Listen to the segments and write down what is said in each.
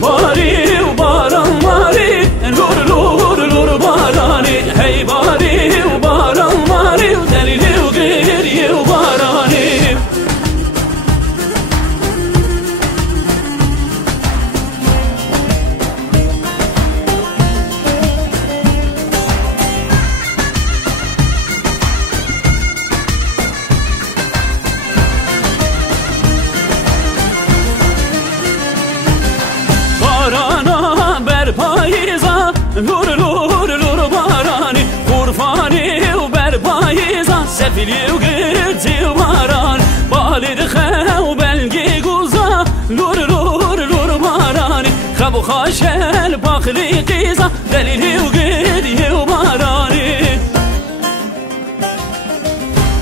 باری و باران ماری لور لور لور بارانی هی باری و باران ماری و دلیلی و گریه و بارانی بارانا بر پاییزا لور لور لور بارانی قرفانی و بر پاییزا سفیلی و گردی و باران بالید خه و بلگی گوزا لور لور لور بارانی خب و خاشل باخلی قیزا دلیلی و گردی و بارانی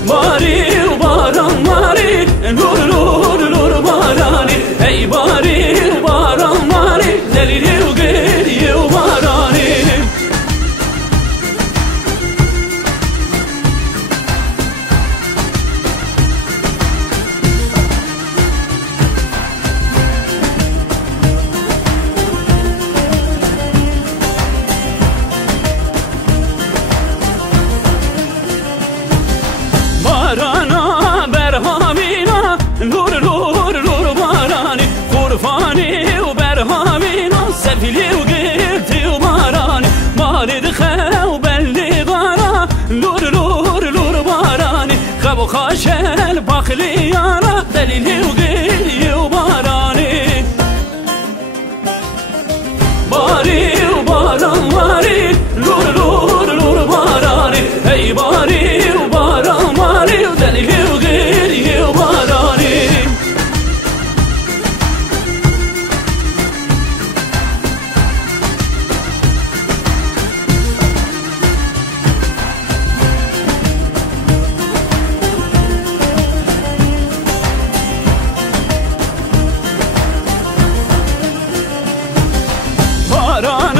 باری و باران ماری لور لور لور بارانی ای باری و باران ماری دلیلی و گریه و بارانی بارانا برهامینا لور لور لور بارانی قرفانی و برهامینا سفیلی و گردی و بارانی مالید خه و بلی بارا لور لور لور بارانی خب و خاشل باخلیانا دلیلی و گریه و بارانی باری و باران ماری لور لور لور بارانی ای باری و باران ماری و دلیلی و گریه و بارانی باران